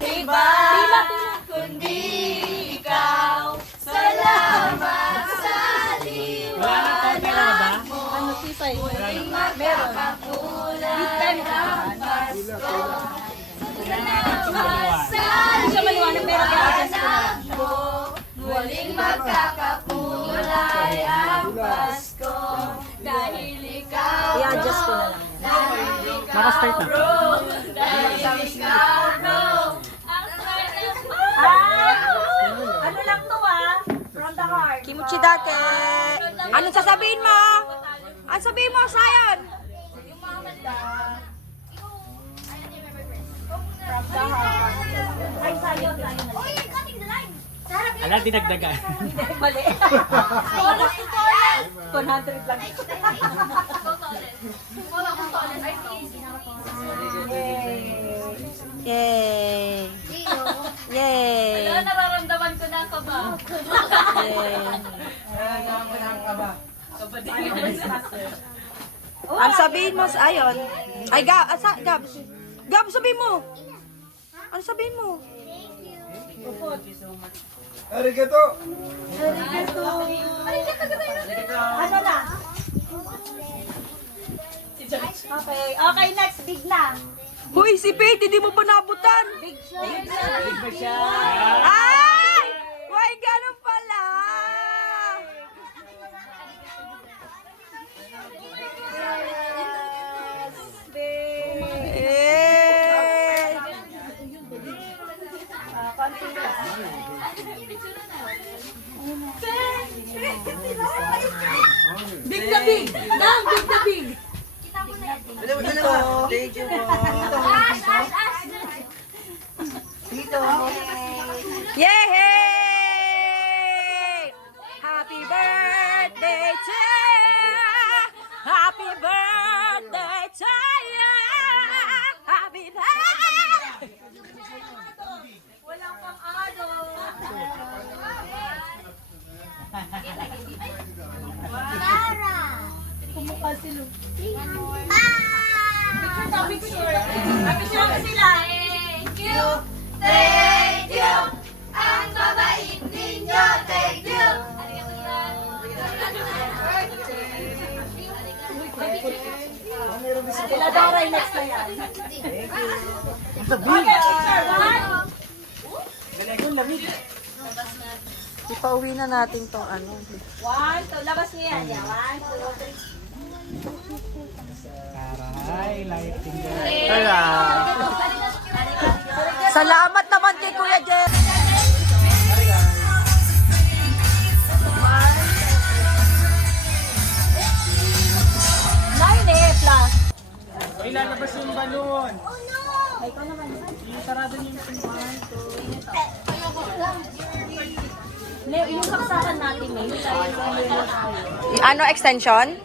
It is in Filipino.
Iba, kundi ikaw. Salamat sa liwanag mo. Muling magkakakulay ang Pasko. Salamat sa liwanag mo. Muling magkakakulay ang Pasko. Dahil ikaw, I-adjust ko na lang. Naka-start na. dahil ikaw, Ano lang to from the heart. Kimuchi dake. Anong sasabihin mo? Ano sabihin mo, Sayon? From the heart. Ay, Sayon. Ala, dinagdagan. Mali. 100 lang. Yay! Yay! Ano, nararamdaman ko na ang kaba. Ang sabihin mo, Sayon. Ay, Gab, sabihin mo. Ano sabihin mo? Arigato! Ano na? Okay, okay, next, big na. Hoy, si Pete, hindi mo pa nabutan. Big siya. Ay! Why, ganun pala. Big na big! Nang big na big! Yay! Happy birthday to you! Happy birthday to you! Happy birthday! Walang pang-ano. Kumukha sila. Picture. Picture sila. Thank you. Thank you. Ang babait ninyo. Thank you. Sila daw rin next na yan. Sabihin. Ipauwi na natin tong ano. 1, 2, labas niya yan. Yeah, 1, 2, 3. Aray, lighting na. Kaya. Salamat naman kay Kuya Jeff. Plus. Ay, lalabas yung balon. Yung sarado niyo yung pintuan. Yung saksakan natin eh. Ano extension?